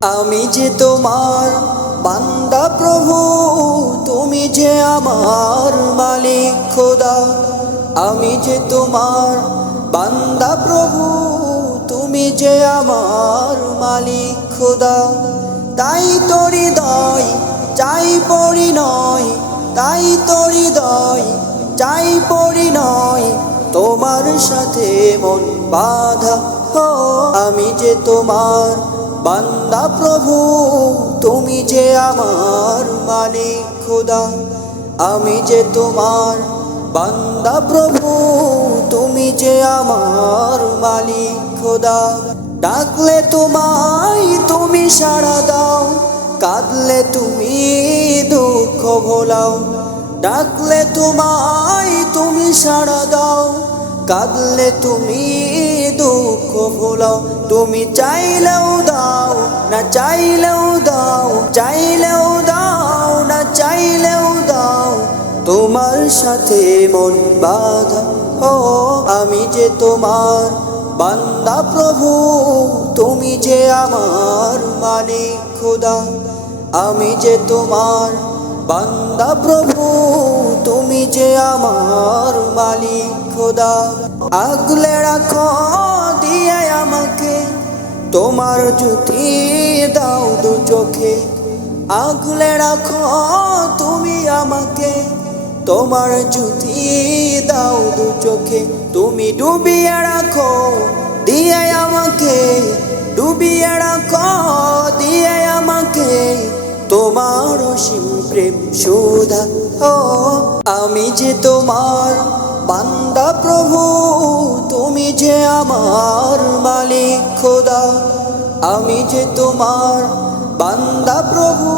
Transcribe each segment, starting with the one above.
আমি যে তোমার বান্দা প্রভু, তুমি যে আমার মালিক খোদা। আমি যে তোমার বান্দা প্রভু, তুমি যে আমার মালিক খোদা। তাই তোরি দয় চাই পড়ি নয় তাই তোরি দয় চাই পড়ি নয় তোমার সাথে মন বাধা। আমি যে তোমার বান্দা প্রভু, তুমি যে আমার মালিক খোদা, আমি যে তোমার বান্দা প্রভু, তুমি যে আমার মালিক খোদা। ডাকলে তোমায় তুমি সাড়া দাও, কাঁদলে তুমি দুঃখ ভোলাও। ডাকলে তোমায় তুমি সাড়া দাও। কাঁদলে তুমি দুঃখ ভোলাও, তুমি চাইলেও দাও, না চাইলেও দাও চাইলেও দাও, না চাইলেও দাও। তোমার সাথে মন বাধা, ও আমি যে তোমার বান্দা প্রভু, তুমি যে আমার মালিক খোদা, আমি যে তোমার বান্দা প্রভু, তুমি যে আমার মালিক খোদা, আগলে রাখো, দিয়ে আমাকে। তোমার জুতি দাও দু চোখে, আগলে রাখো, তুমি আমাকে। তোমার জুতি দাও দু চোখে, তুমি ডুবিয়ে রাখো। তোমার অসীম প্রেম সুধা, ও, আমি যে তোমার বান্দা প্রভু, তুমি যে আমার মালিক খোদা, আমি যে তোমার বান্দা প্রভু,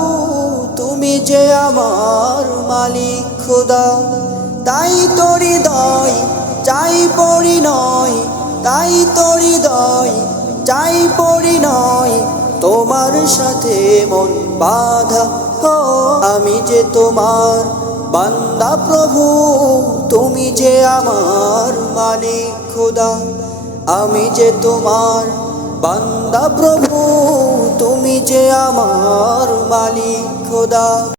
তুমি যে আমার মালিক খোদা। তাই তোরি দয় চাই পড়ি নয় তাই তোরি দয় চাই পড়ি নয় তোমার সাথে মন বাধা, ও আমি যে তোমার বান্দা প্রভু, তুমি যে আমার মালিক খোদা, আমি যে তোমার বান্দা প্রভু, তুমি যে আমার মালিক খোদা।